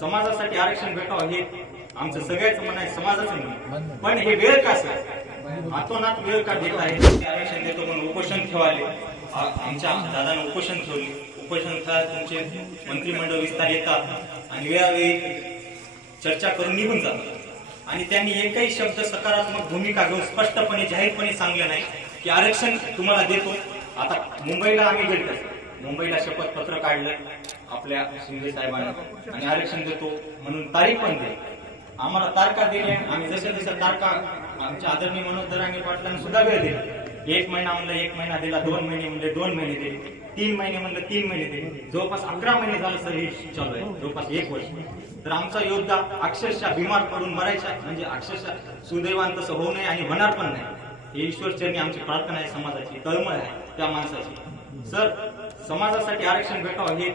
समाजासाठी आरक्षण भेटावं हे आमचं सगळ्याच म्हणणं आहे समाजाचं म्हणणं पण हे वेळ का सर अतोनात वेळ का देत आहे? ते आरक्षण देतो म्हणून उपोषण ठेवाले. आमच्या दादानं उपोषण ठेवले. उपोषण खेळात तुमचे मंत्रिमंडळ विस्तार येतात आणि वेळोवेळी चर्चा करून निघून जातात. आणि त्यांनी एकही शब्द सकारात्मक भूमिका घेऊन स्पष्टपणे जाहीरपणे सांगले नाही की आरक्षण तुम्हाला देतो. आता मुंबईला आम्ही गेलो. मुंबईला शपथपत्र काढलं आपल्या शिंदे साहेबांनी. आणि आरक्षण देतो म्हणून तारीख पण दे. आम्हाला तारखा दिल्या आम्ही जशा जशा तारखा आमच्या आदरणीय मनोज दरांगे पाटलांनी सुद्धा वेळ दिला एक महिना म्हणलं एक महिना दिला दोन महिने म्हणले दोन महिने दिले तीन महिने म्हणलं तीन महिने दिले जवळपास अकरा महिने झालं सर हे चालू आहे. जवळपास एक वर्ष. तर आमचा योद्धा अक्षरशः बिमार पडून मरायचा म्हणजे अक्षरशः सुदैवान तसं होऊ नये आणि होणार पण नाही. हे ईश्वरचरणी आमची प्रार्थना आहे समाजाची तळमळ आहे त्या माणसाची. सर समाजासाठी आरक्षण भेटावं हे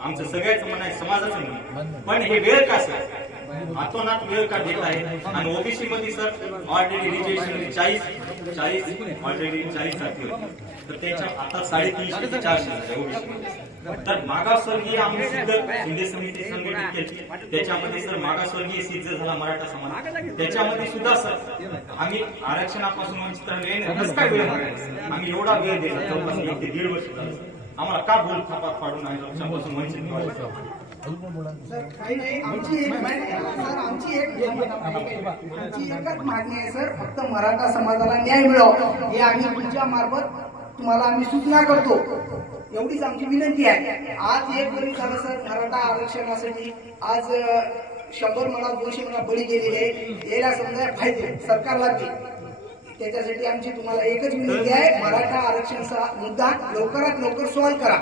आमचं सगळ्याच म्हणणं आहे समाजाचं म्हणणं पण हे वेळ का सर आतोनात वेळ का देत आहे? आणि ओबीसी मध्ये सर ऑलरेडी रिजर्वेशन चाळीस चाळीस ऑलरेडी चाळीस जाती होते. तर त्याच्या आता साडेतीनशे ते चारशे ओबीसी मध्ये तर मागासवर्गीय आम्ही सिद्ध शिंदे समिती संघटित केली. त्याच्यामध्ये सर मागासवर्गीय सिद्ध झाला मराठा समाज त्याच्यामध्ये सुद्धा सर आम्ही आरक्षणापासून वंचित राहिलो. कसं काय वेळ आम्ही एवढा वेळ दिला जवळपास एक ते दीड वर्ष आम्हाला का बोल खापात पाडून आहे आरक्षणापासून वंचित काही नाही. आमची एक सर आमची एक आमची एकच मागणी आहे सर. फक्त मराठा समाजाला न्याय मिळावा. हे आम्ही तुमच्या मार्फत तुम्हाला आम्ही सूचना करतो. एवढीच आमची विनंती आहे. आज एक बळी झालं सर. मराठा आरक्षणासाठी आज शंभर मला दोनशे म्हणा बळी गेलेले आहे. याला समजा फायदे सरकारला ते त्याच्यासाठी आमची तुम्हाला एकच विनंती आहे. मराठा आरक्षणचा मुद्दा लवकरात लवकर सॉल्व्ह करा.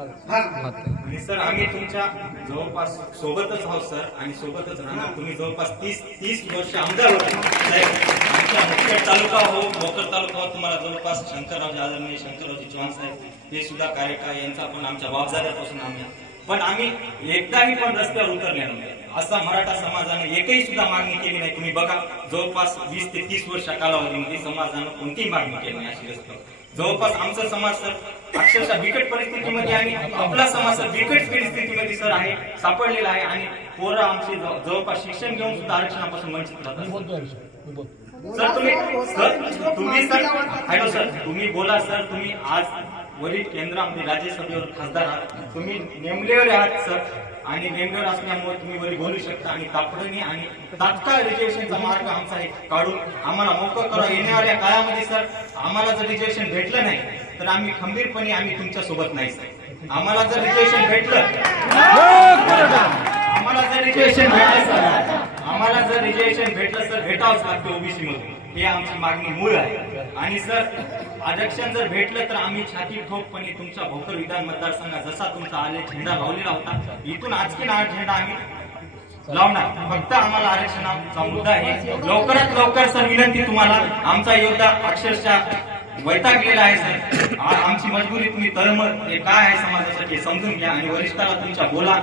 आणि सर आम्ही तुमच्या जवळपास सोबतच आहोत सर. आणि सोबतच राहणार तुम्ही जवळपास तीस तीस वर्ष आमदार होते. आमच्या मुख्य तालुका हो भोकर तालुका हो तुम्हाला जवळपास शंकररावजी आदरणीय शंकररावजी चव्हाण साहेब हे सुद्धा कार्यकाळ यांचा पण आमच्या बापजाद्यापासून आम्ही पण आम्ही एकदाही पण रस्त्यावर उतरले नाही. असा मराठा समाजाने एकही सुद्धा मागणी केली नाही. तुम्ही बघा जवळपास वीस ते तीस वर्ष कालावधीमध्ये समाजानं कोणतीही मागणी केली नाही अशी रस्त्यावर. जवळपास आमचा समाज सर अक्षरशः बिकट परिस्थितीमध्ये आणि आपला समाज सर बिकट परिस्थितीमध्ये सर आहे सापडलेला आहे आणि पोरं आमचे जव- जवळपास शिक्षण घेऊन सुद्धा आरक्षणापासून वंचित राहतात सर तुम्ही सर तुम्ही सर हॅलो सर तुम्ही बोला सर तुम्ही आज वरील केंद्रामध्ये राज्यसभेवर खासदार आहात. तुम्ही नेमलेले आहात सर आणि नेमलेवर असल्यामुळे तुम्ही वरी बोलू शकता आणि तापडणी आणि तात्काळ रिजर्वेशनचा मार्ग आमचा आहे काढून आम्हाला मोकळं करा. येणाऱ्या काळामध्ये सर आम्हाला जर रिजर्वेशन भेटलं नाही तर आम्ही खंबीरपणे आम्ही तुमच्यासोबत नाही आम्हाला जर रिजेक्शन भेटलं आम्हाला जर रिजेक्शन भेटलं आम्हाला जर रिजेक्शन भेटलं तर भेटावंच लागतं ओबीसी मधून हे आमची मागणी मूळ आहे. आणि सर आरक्षण जर भेटलं तर आम्ही छाती ठोकपणे तुमच्या भोकर विधान मतदारसंघात जसा तुमचा आले झेंडा लावलेला होता इथून आजकी ना झेंडा आम्ही लावणार. फक्त आम्हाला आरक्षणाचा मुद्दा आहे. लवकरात लवकर सर विनंती तुम्हाला. आमचा योद्धा अक्षरशः वैतागलेला आहे सर आ- आमची मजबुरी तुम्ही तळमळ. हे काय आहे समाजासाठी समजून घ्या आणि वरिष्ठाला तुमच्या बोला.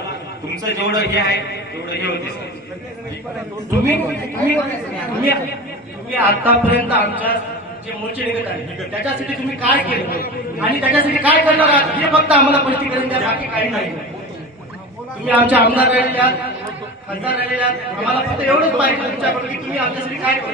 तुमचं जेवढं हे आहे तेवढं हे होते सर तुम्ही आतापर्यंत आमच्या जे मोर्चे निघत आहे त्याच्यासाठी तुम्ही काय केलं? आणि त्याच्यासाठी काय करणार आहात? हे फक्त आम्हाला परिस्थिती करून द्या बाकी काही नाही. तुम्ही आमच्या आमदार राहिलेल्या खासदार राहिलेल्या आम्हाला फक्त एवढंच पाहिजे तुमच्याकडून की तुम्ही आमच्यासाठी काय करू